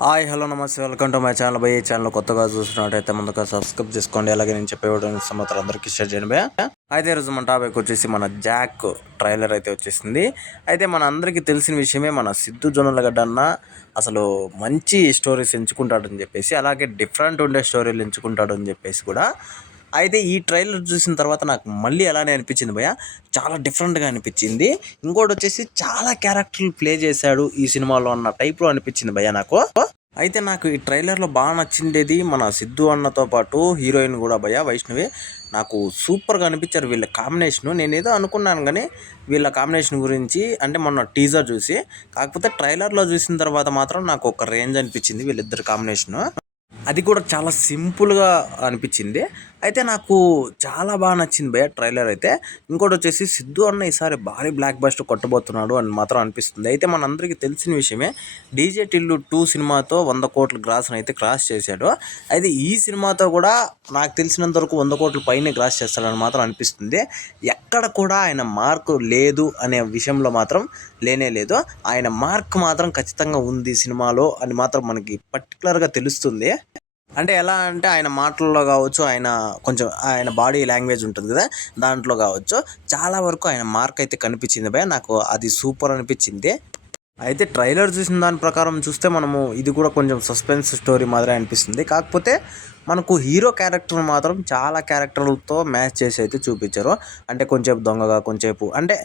Hi hello నమస్తే welcome to my channel భయ్. ఈ ఛానల్ కొత్తగా చూస్తున్నట్టయితే ముందుగా సబ్స్క్రైబ్ చేసుకోండి. అలాగే నేను చెప్పే సమాచారం అందరికీ షేర్ చేయండి భయ్య. అయితే ఈరోజు మన టాపిక్ వచ్చేసి మన జాక్ ట్రైలర్ అయితే వచ్చేసింది. అయితే మన అందరికీ తెలిసిన విషయమే, మన సిద్ధు జొన్నలగడ్డ అన్న అసలు మంచి స్టోరీస్ ఎంచుకుంటాడని చెప్పేసి, అలాగే డిఫరెంట్ ఉండే స్టోరీలు ఎంచుకుంటాడు అని చెప్పేసి కూడా. అయితే ఈ ట్రైలర్ చూసిన తర్వాత నాకు మళ్ళీ అలానే అనిపించింది భయ్య, చాలా డిఫరెంట్గా అనిపించింది. ఇంకోటి వచ్చేసి చాలా క్యారెక్టర్లు ప్లే చేశాడు ఈ సినిమాలో అన్న టైప్లో అనిపించింది భయ్య నాకు. అయితే నాకు ఈ ట్రైలర్లో బాగా నచ్చిండేది మన సిద్ధు అన్నతో పాటు హీరోయిన్ కూడా భయ్య, వైష్ణవి. నాకు సూపర్గా అనిపించారు వీళ్ళ కాంబినేషను. నేనేదో అనుకున్నాను కానీ వీళ్ళ కాంబినేషన్ గురించి, అంటే మొన్న టీజర్ చూసి, కాకపోతే ట్రైలర్లో చూసిన తర్వాత మాత్రం నాకు ఒక రేంజ్ అనిపించింది వీళ్ళిద్దరు కాంబినేషను. అది కూడా చాలా సింపుల్గా అనిపించింది. అయితే నాకు చాలా బాగా నచ్చింది భయ్య ట్రైలర్ అయితే. ఇంకోటి వచ్చేసి సిద్ధు అన్న ఈసారి భారీ బ్లాక్ బస్టర్ కొట్టబోతున్నాడు అని మాత్రం అనిపిస్తుంది. అయితే మనందరికీ తెలిసిన విషయమే, డీజే టిల్లు 2 సినిమాతో 100 కోట్ల గ్రాస్ని అయితే క్రాస్ చేశాడు. అయితే ఈ సినిమాతో కూడా నాకు తెలిసినంత వరకు 100 కోట్ల పైనే క్రాస్ చేస్తాడని మాత్రం అనిపిస్తుంది. ఎక్కడ కూడా ఆయన మార్కు లేదు అనే విషయంలో మాత్రం లేనే లేదు. ఆయన మార్క్ మాత్రం ఖచ్చితంగా ఉంది సినిమాలో అని మాత్రం మనకి పర్టికులర్గా తెలుస్తుంది. అంటే ఎలా అంటే ఆయన మాటల్లో కావచ్చు, ఆయన బాడీ లాంగ్వేజ్ ఉంటుంది కదా, దాంట్లో కావచ్చు చాలా వరకు ఆయన మార్క్ అయితే కనిపించింది భయ్య. నాకు అది సూపర్ అనిపించింది. అయితే ట్రైలర్ చూసిన దాని ప్రకారం చూస్తే మనము ఇది కూడా కొంచెం సస్పెన్స్ స్టోరీ మాదిరి అనిపిస్తుంది. కాకపోతే మనకు హీరో క్యారెక్టర్ మాత్రం చాలా క్యారెక్టర్లతో మ్యాచ్ చేసి అయితే చూపించారు. అంటే కొంచెంసేపు దొంగగా, కొంచెంసేపు అంటే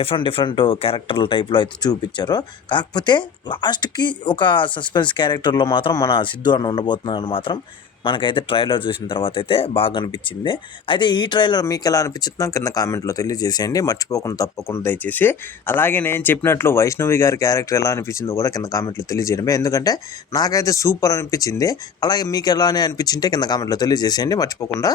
డిఫరెంట్ క్యారెక్టర్ల టైప్లో అయితే చూపించారు. కాకపోతే లాస్ట్కి ఒక సస్పెన్స్ క్యారెక్టర్లో మాత్రం మన సిద్ధు అన్న ఉండబోతున్నాడు మాత్రం మనకైతే ట్రైలర్ చూసిన తర్వాత అయితే బాగా అనిపించింది. అయితే ఈ ట్రైలర్ మీకు ఎలా అనిపించిందో కింద కామెంట్లో తెలియజేసేయండి. మర్చిపోకుండా తప్పకుండా దయచేసి. అలాగే నేను చెప్పినట్లు వైష్ణవి గారి క్యారెక్టర్ ఎలా అనిపించిందో కూడా కింద కామెంట్లో తెలియజేయడమే, ఎందుకంటే నాకైతే సూపర్ అనిపించింది. అలాగే మీకు ఎలానే అనిపించింటే కింద కామెంట్లో తెలియజేసేయండి మర్చిపోకుండా.